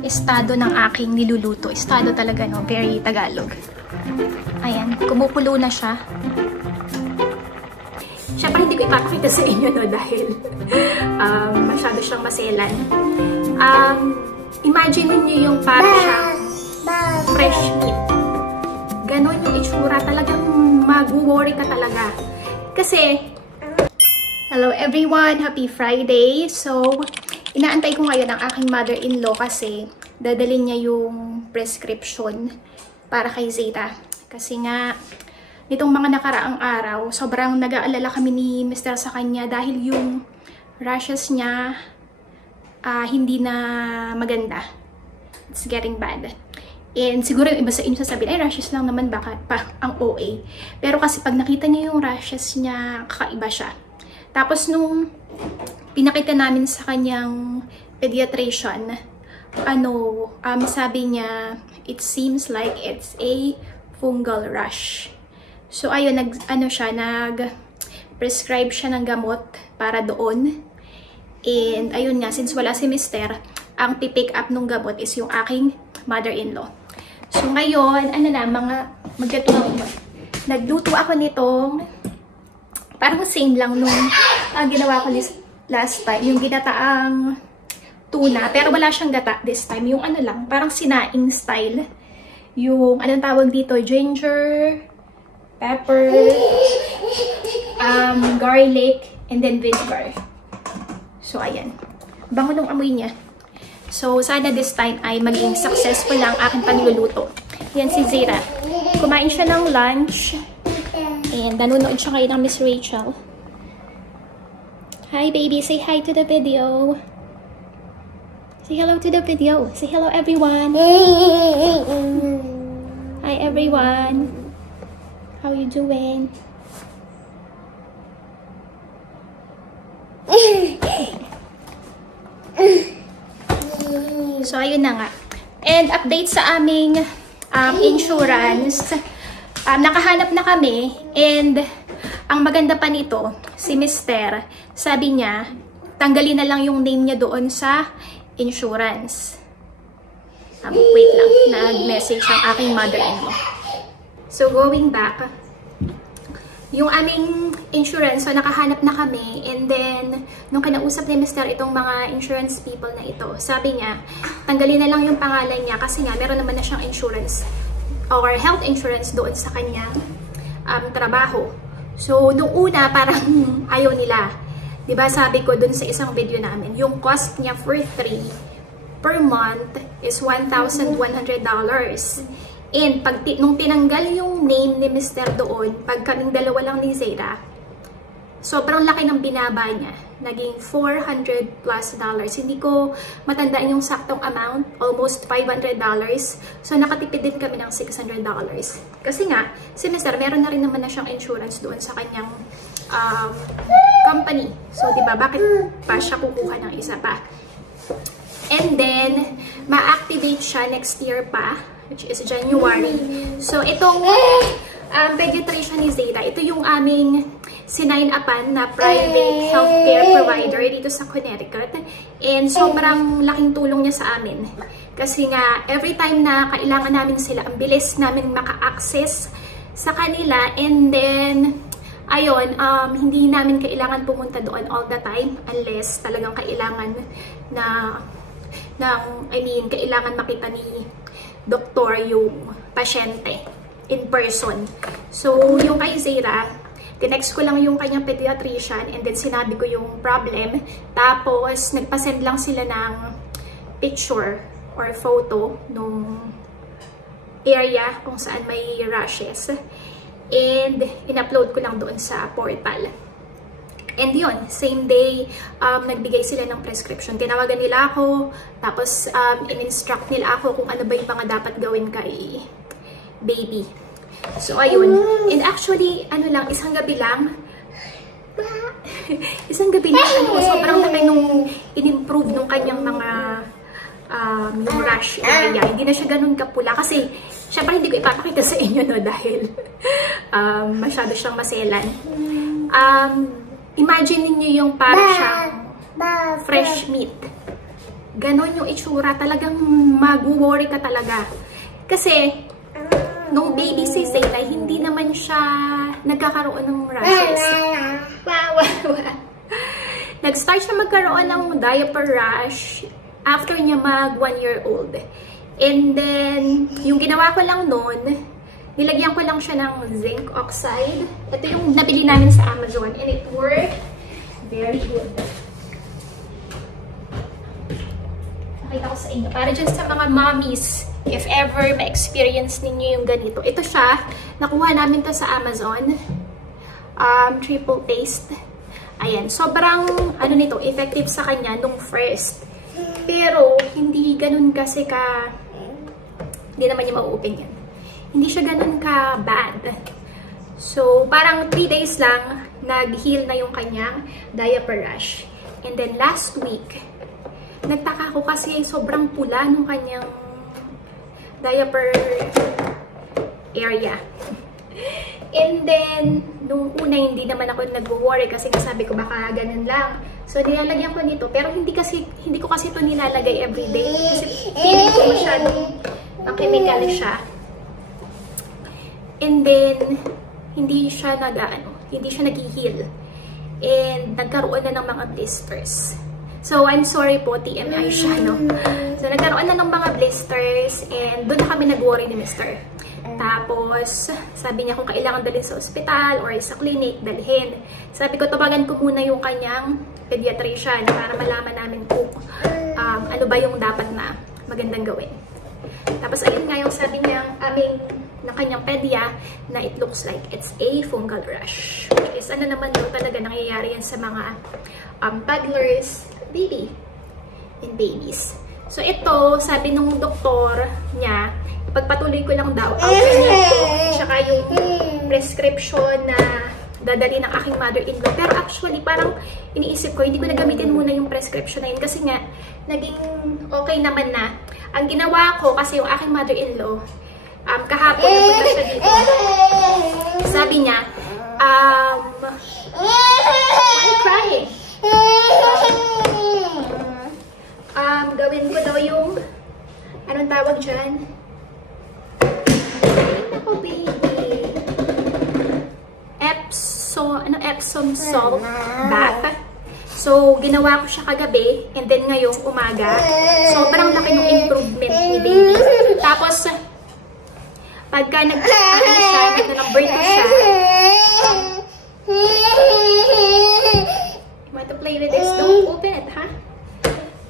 yung estado ng aking niluluto. Estado talaga, no? Very Tagalog. Ayan, kumukulo na siya. Siyempre, hindi ko ipapakita sa inyo, no? Dahil masyado siyang maselan. Imagine niyo yung parang siyang fresh meat. Ganon yung itsura. Talagang mag-worry ka talaga. Kasi, hello everyone! Happy Friday! So, inaantay ko ngayon ang aking mother-in-law kasi dadalhin niya yung prescription para kay Zeta. Kasi nga, nitong mga nakaraang araw, sobrang nag-aalala kami ni Mr. sa kanya dahil yung rashes niya hindi na maganda. It's getting bad. And siguro yung iba sa inyo sasabihin, ay rashes lang naman, baka pa ang OA. Pero kasi pag nakita niyo yung rashes niya, kakaiba siya. Tapos nung pinakita namin sa kanyang pediatrician, sabi niya, it seems like it's a fungal rash. So ayun, nag-prescribe siya ng gamot para doon. And ayun nga, since wala si Mister, ang pipick up nung gamot is yung aking mother-in-law. So ngayon, nagluto ako nitong, parang same lang nung ginawa ko last time, yung ginataang tuna, pero wala siyang gata this time. Yung lang, parang sinaing style. Yung, anong tawag dito, ginger, pepper, garlic, and then vinegar. So, ayan. Bango nung amoy niya. So, sana this time ay maging successful lang aking pagluluto. Yan si Zera. Kumain siya ng lunch. And nanonood siya ngayon ng Miss Rachel. Hi, baby. Say hi to the video. Say hello to the video. Say hello, everyone. Hi, everyone. How you doing? So, ayun na nga. And update sa aming insurance. Nakahanap na kami. And ang maganda pa nito, si Mister, sabi niya, tanggalin na lang yung name niya doon sa insurance. Wait lang. Nag-message ang aking mother-in-law. So, going back, yung aming insurance, so nakahanap na kami, and then, nung kinausap ni Mr. itong mga insurance people na ito, sabi niya, tanggalin na lang yung pangalan niya kasi nga, meron naman na siyang insurance or health insurance doon sa kanyang trabaho. So, nung una, parang ayaw nila. Diba, sabi ko doon sa isang video namin, yung cost niya for 3 per month is $1,100. And nung tinanggal yung name ni Mr. doon, pag kaming dalawa lang ni Zeta, sobrang laki ng binaba niya. Naging $400 plus. Hindi ko matandaan yung saktong amount, almost $500. So nakatipid din kami ng $600. Kasi nga, si Mr. meron na rin naman na siyang insurance doon sa kanyang company. So diba, bakit pa siya kukuha ng isa pa? And then, ma-activate siya next year pa, which is January. So, itong pediatrician ni Zeta, ito yung aming sinign-upan na private healthcare provider dito sa Connecticut. And sobrang laking tulong niya sa amin. Kasi nga, every time na kailangan namin sila, ang bilis namin maka-access sa kanila. And then, ayun, hindi namin kailangan pumunta doon all the time unless talagang kailangan kailangan makita ni doktor yung pasyente in person. So, yung kay Zera, tinext ko lang yung kanyang pediatrician and then sinabi ko yung problem. Tapos, nagpasend lang sila ng picture or photo nung area kung saan may rashes. And, in-upload ko lang doon sa portal. And yun, same day, nagbigay sila ng prescription. Tinawagan nila ako, tapos in-instruct nila ako kung ano ba yung mga dapat gawin kay baby. So, ayun. And actually, isang gabi lang, sobrang laki nung in-improve nung kanyang mga yung rash area. Hindi na siya ganun kapula. Kasi, syempre hindi ko ipapakita sa inyo, no, dahil masyado siyang maselan. Imagine niyo yung parang siyang fresh meat. ganon yung itsura, talagang mag-worry ka talaga. Kasi, nung baby si Zayla, hindi naman siya nagkakaroon ng rashes. Nag-start siya magkaroon ng diaper rash after niya mag 1 year old. And then, yung ginawa ko lang nun, nilagyan ko lang siya ng zinc oxide. Ito yung nabili namin sa Amazon and it worked very good. Nakita ko sa inyo. Para dyan sa mga mommies, if ever ma-experience ninyo yung ganito. Ito siya. Nakuha namin to sa Amazon. Triple paste. Ayan. Sobrang, ano nito, effective sa kanya nung first. Pero, hindi ganun kasi hindi naman niya ma-open yan. Hindi siya ganun ka bad. So, parang 3 days lang, nag-heal na yung kanyang diaper rash. And then, last week, nagtaka ko kasi sobrang pula nung kanyang diaper area. And then, nung una, hindi naman ako nag-worry kasi sabi ko baka ganun lang. So, nilalagyan ko nito. Pero hindi ko kasi ito nilalagay everyday. Kasi feeling ko masyadong chemical siya. And then, hindi siya nag-heal. And nagkaroon na ng mga blisters. So, I'm sorry po, TMI siya, no? So, nagkaroon na ng mga blisters and doon na kami nag-worry ni Mr. Tapos, sabi niya kung kailangan dalhin sa ospital or sa clinic, dalhin. Sabi ko, tawagan ko muna yung kanyang pediatrician para malaman namin kung ano ba yung dapat na magandang gawin. Tapos, ayun nga yung sabi niya ng kanyang pedia na it looks like it's a fungal rash. Which is, ano naman daw talaga nangyayari yan sa mga toddlers, and babies. So, ito, sabi nung doktor niya, pagpatuloy ko lang daw, alternate ko, tsaka yung prescription na dadali ng aking mother-in-law. Pero actually, parang iniisip ko, hindi ko nagamitin muna yung prescription na yun kasi nga, naging okay naman na. Ang ginawa ko, kasi yung aking mother-in-law, kahapon, napunta siya dito. Sabi niya, I'm crying. Gawin ko daw yung, anong tawag dyan? Ako, baby. Epsom salt bath. So, ginawa ko siya kagabi, and then ngayong umaga. Sobrang laki yung improvement ni baby. Tapos, pagka nag-number 2 siya, you want to play with this? Don't open it, ha?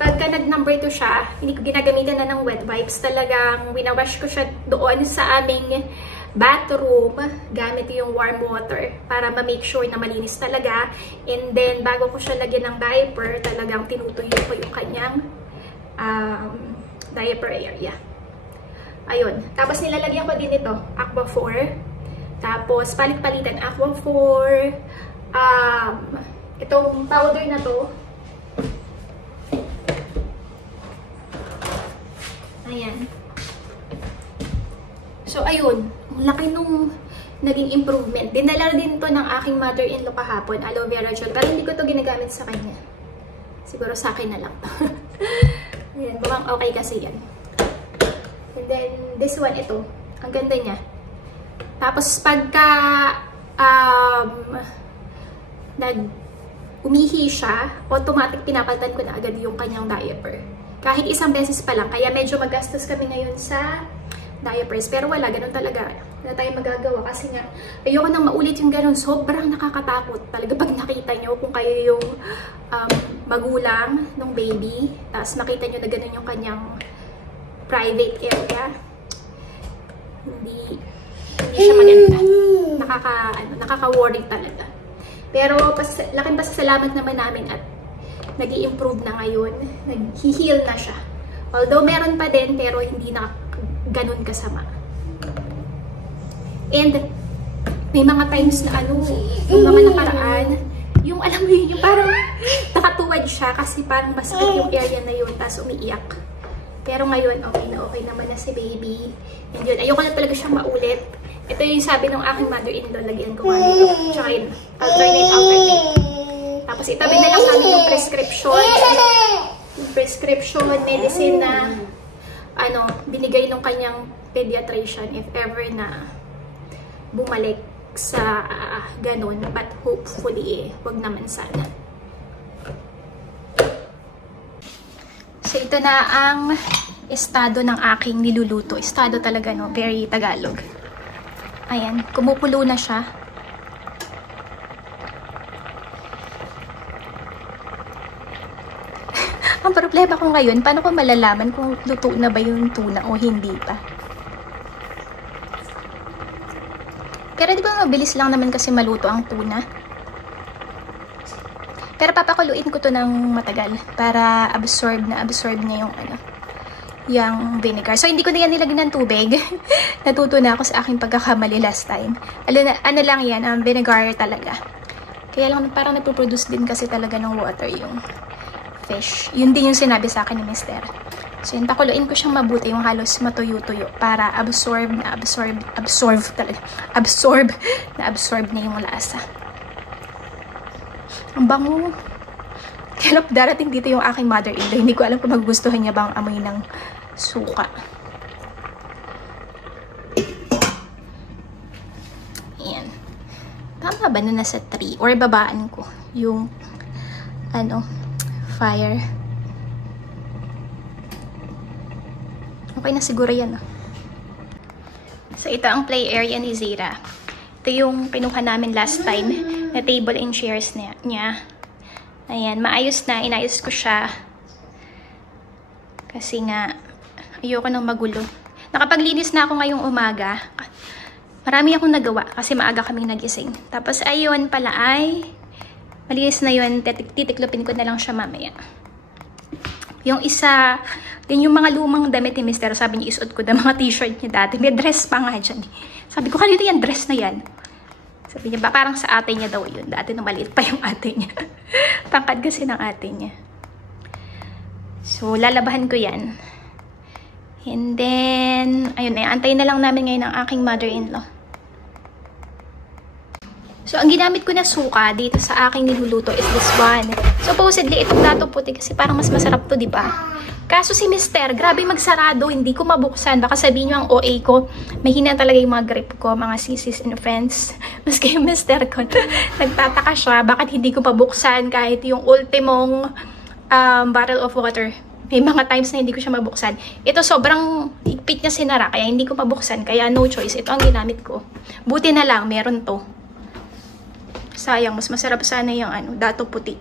Pagka nag-number 2 siya, hindi ko ginagamitan na ng wet wipes. Talagang winawash ko siya doon sa aming bathroom gamit yung warm water para ma-make sure na malinis talaga. And then, bago ko siya lagyan ng diaper, talagang tinutuyo ko yung kanyang diaper area. Ayun. Tapos, nilalagyan ko din ito, Aqua 4. Tapos, palit-palitan Aqua 4. Itong powder na to, ayan. So, ayun. Ang laki nung naging improvement. Dinala din to ng aking mother-in-law kahapon, aloe vera gel. Pero hindi ko to ginagamit sa kanya. Siguro sa akin na lang. Ayan. Bumang okay kasi yan. And then, this one, ito. Ang ganda niya. Tapos, pagka umihi siya, automatic pinapalitan ko na agad yung kanyang diaper. Kahit isang beses pa lang. Kaya medyo magastos kami ngayon sa diapers. Pero wala, ganun talaga. Wala tayong magagawa. Kasi nga, ayoko nang maulit yung ganun. Sobrang nakakatakot. Talaga pag nakita nyo kung kayo yung magulang ng baby, tapos nakita nyo na ganun yung kanyang private area, hindi siya maganda. Nakaka-worry talaga. Pero laking pasasalamat naman namin at nag-i-improve na ngayon. Nag-heal na siya. Although meron pa din, pero hindi na ganun kasama. And may mga times na yung mga nakaraan, yung alam mo yun, yung parang nakatuwad siya kasi parang masakit yung area na yun, tapos umiiyak. Pero ngayon, okay naman na si baby. And yun, ayoko na talaga siyang maulit. Ito yung sabi ng aking mother-in-law, lagyan ko nga dito. Tsaka yun, alternate. Tapos itabi na lang namin yung prescription prescription medicine na binigay ng kanyang pediatrician if ever na bumalik sa ganun, but hopefully wag naman sana. So ito na ang estado ng aking niluluto. Estado talaga, no? Very Tagalog. Ayan, kumukulo na siya. Ang problema ko ngayon, paano ko malalaman kung luto na ba yung tuna o hindi pa? Pero di ba mabilis lang naman kasi maluto ang tuna? Pero papakuluin ko to ng matagal para absorb niya yung yung vinegar. So hindi ko na yan nilagyan ng tubig. Natuto na ako sa aking pagkakamali last time. Ano lang yan, vinegar talaga. Kaya lang parang nagpo-produce din kasi talaga ng water yung fish. Yun din yung sinabi sa akin ni Mister. So yun, pakuluin ko siyang mabuti, yung halos matuyo-tuyo para absorb niya yung lasa. Ang bango. Kaya darating dito yung aking mother-in-law. Hindi ko alam kung magugustuhan niya bang amoy ng suka. Ayan. Tama ba na nasa 3? Or babaan ko yung fire. Okay na siguro yan. So ito ang play area ni Zira. Ito yung kinuha namin last time na table and chairs niya. Ayan, maayos na. Inayos ko siya. Kasi nga, ayoko nang magulo. Nakapaglinis na ako ngayong umaga. Marami akong nagawa kasi maaga kaming nagising. Tapos ayun pala ay malinis na yun. Titiklopin ko na lang siya mamaya. Yung isa, din yung mga lumang damit ni Mister, sabi niya isuot ko na mga t-shirt niya dati. May dress pa nga dyan. Sabi ko, kanino yan dress na yan? Sabi niya, ba parang sa ate niya daw yun. Dati nung maliit pa yung ate niya. Tangkad kasi ng ate niya. So, lalabahan ko yan. And then, ayun na, antayin na lang namin ngayon ang aking mother-in-law. So, ang ginamit ko na suka dito sa aking niluluto is this one. Supposedly, itong dato puti kasi parang mas masarap to, di ba? Kaso si Mister, grabe magsarado, hindi ko mabuksan. Baka sabihin nyo ang OA ko, mahina talaga yung mga grip ko, mga sisis and friends. Maski yung Mister ko, nagtataka siya, bakit hindi ko mabuksan kahit yung ultimong bottle of water. May mga times na hindi ko siya mabuksan. Ito sobrang higpit niya sinara, kaya hindi ko mabuksan, kaya no choice. Ito ang ginamit ko. Buti na lang, meron to. Sayang, mas masarap sana yung dato puti.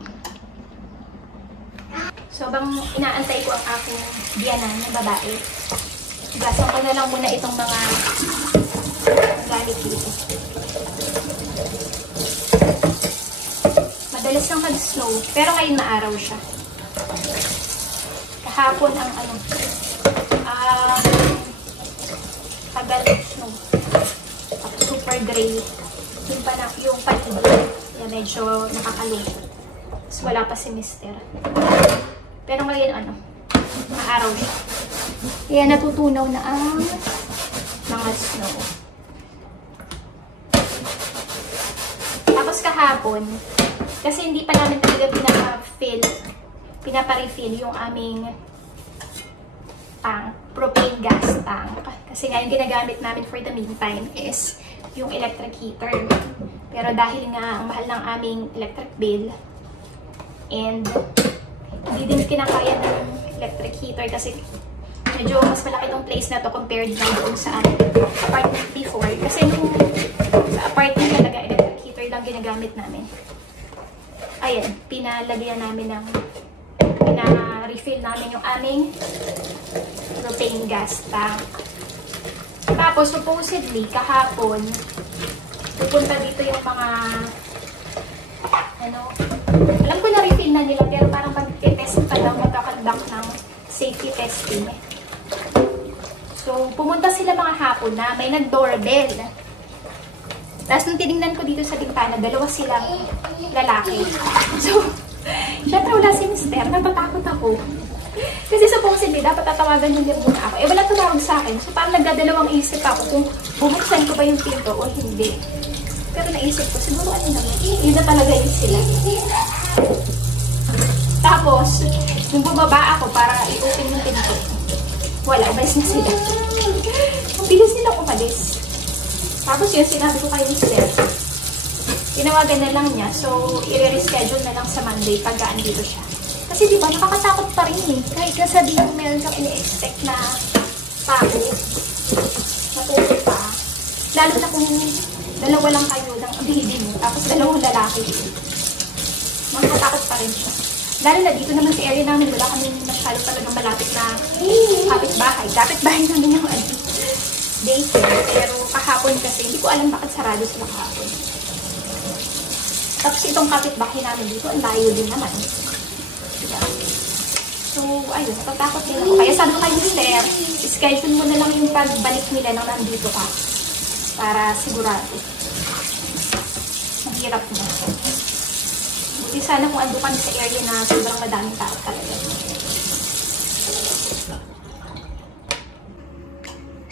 So, bang inaantay ko ang aking biyanan na babae, gasan ko na lang muna itong mga gamit dito. Madalas lang mag-snow, pero ngayon maaraw siya. Kahapon ang tagal ng snow. Super gray. Yung paligid. Kaya medyo nakakalungkot. Tapos wala pa si Mister. Pero ngayon, maaraw siya. Kaya natutunaw na ang mga snow. Tapos kahapon, kasi hindi pa namin talaga pinapa-refill yung aming tank, propane gas tank. Kasi ngayon ginagamit namin for the meantime is yung electric heater. Pero dahil nga ang mahal ng aming electric bill, and hindi din kinakaya ng electric heater kasi medyo mas malaki tong place na to compared na doon sa apartment before. Kasi nung sa apartment talaga electric heater lang ginagamit namin. Ayan, pina-refill namin yung aming propane gas tank. Tapos supposedly kahapon pupunta dito yung mga alam ko na refill na nila pero parang pag-test pa daw magkakandak ng safety testing. So, pumunta sila mga hapon na may nag-doorbell. Tapos nung tinignan ko dito sa bintana, dalawa silang lalaki. So, syempre wala si Mister, natatakot ako. Kasi supposedly, dapat tatawagan yung muna ako. Wala tumawag sa akin. So, parang nagdadalawang isip ako kung bubuksan ko ba yung pinto o hindi. Pero naisip ko, siguro naman, yun na talaga yun sila. Tapos, nung bumaba ako para i-open yung pinto, wala, umalis na sila. Ang bilis nila umalis. Tapos yun, sinabi ko kay Mister, tinawagan na lang niya, so i-reschedule na lang sa Monday pag andito siya. Kasi diba, nakakatakot pa rin eh. Kahit nasabihin mo meron kang ini-expect na tao, natuto pa. Lalo na kung dalawa lang kayo ng baby mo, tapos dalawang lalaki. Nakakatakot pa rin siya. Lalo na dito naman sa area namin, wala kami masyado talagang malapit na kapitbahay. Kapitbahay namin yung daycare. Pero kahapon kasi, hindi ko alam bakit sarado sila kahapon. Tapos itong kapitbahay namin dito, ang layo din naman. Diba? So, ayun, natatakot din ako. Kaya sabi ko kay Mister, schedule mo na lang yung pagbalik nila nang nandito ka. Para sigurado. Mahirap na. Buti sana kung ando kami sa area na sobrang madaming tao talaga.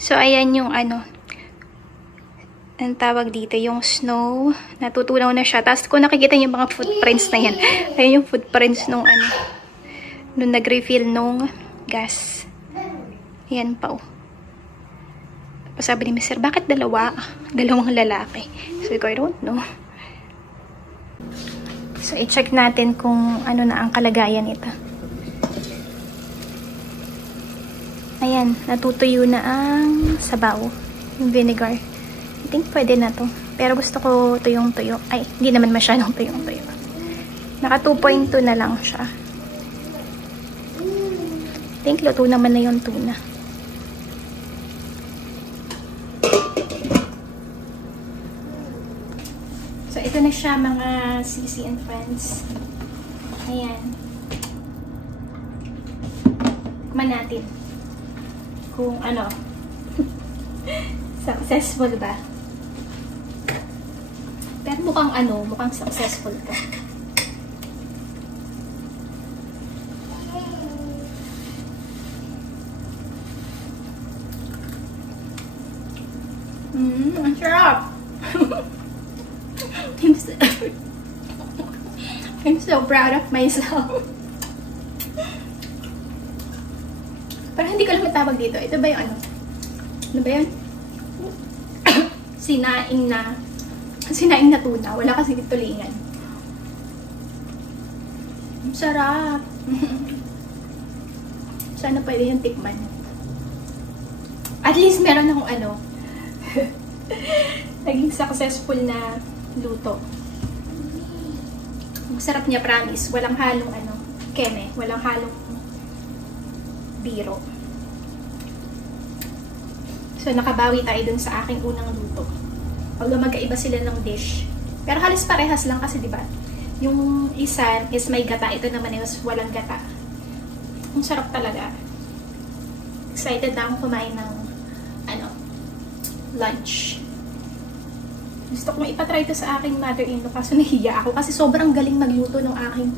So, ayan yung ano, ang tawag dito, yung snow. Natutunaw na siya. Tapos kung nakikita yung mga footprints na yan, ayan yung footprints nung ano, nung nag-refill nung gas. Ayan pa oh. Sabi ni Mr., bakit dalawa? Dalawang lalaki. So, I don't know. So, i-check natin kung ano na ang kalagayan nito. Ayan, natutuyo na ang sabaw. Yung vinegar. I think pwede na to. Pero gusto ko tuyong-tuyo. Ay, hindi naman masyadong tuyong-tuyo. Naka 2.2 na lang siya. I think luto naman na yung tuna. So, ito na siya mga sisi and friends. Ayan. Tikman natin. Kung ano. Successful ba? Pero mukhang ano, mukhang successful to. Ang sarap! I'm so proud of myself. Parang hindi ko lang matawag dito. Ito ba yung ano? Ano ba yan? Sinaing na tuna. Wala kasi tulingan. Ang sarap. Sana pwede yung tikman. At least meron akong ano. Naging successful na luto. Ang sarap niya, promise. Walang halong ano, keme. Walang halong biro. So, nakabawi tayo dun sa aking unang luto. Although magkaiba sila ng dish. Pero halos parehas lang kasi, diba? Yung isa is may gata. Ito naman is walang gata. Ang sarap talaga. Excited na akong kumain ng ano, lunch. Gusto kong ipatry ito sa aking mother-in-law kaso nahiya ako kasi sobrang galing magluto ng aking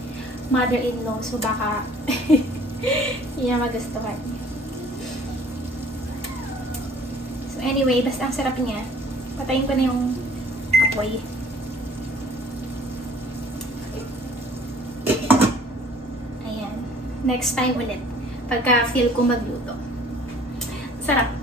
mother-in-law. So baka hindi niya magustuhan. So anyway, basta ang sarap niya. Patayin ko na yung apoy. Ayan. Next time ulit. Pagka feel ko magluto. Sarap.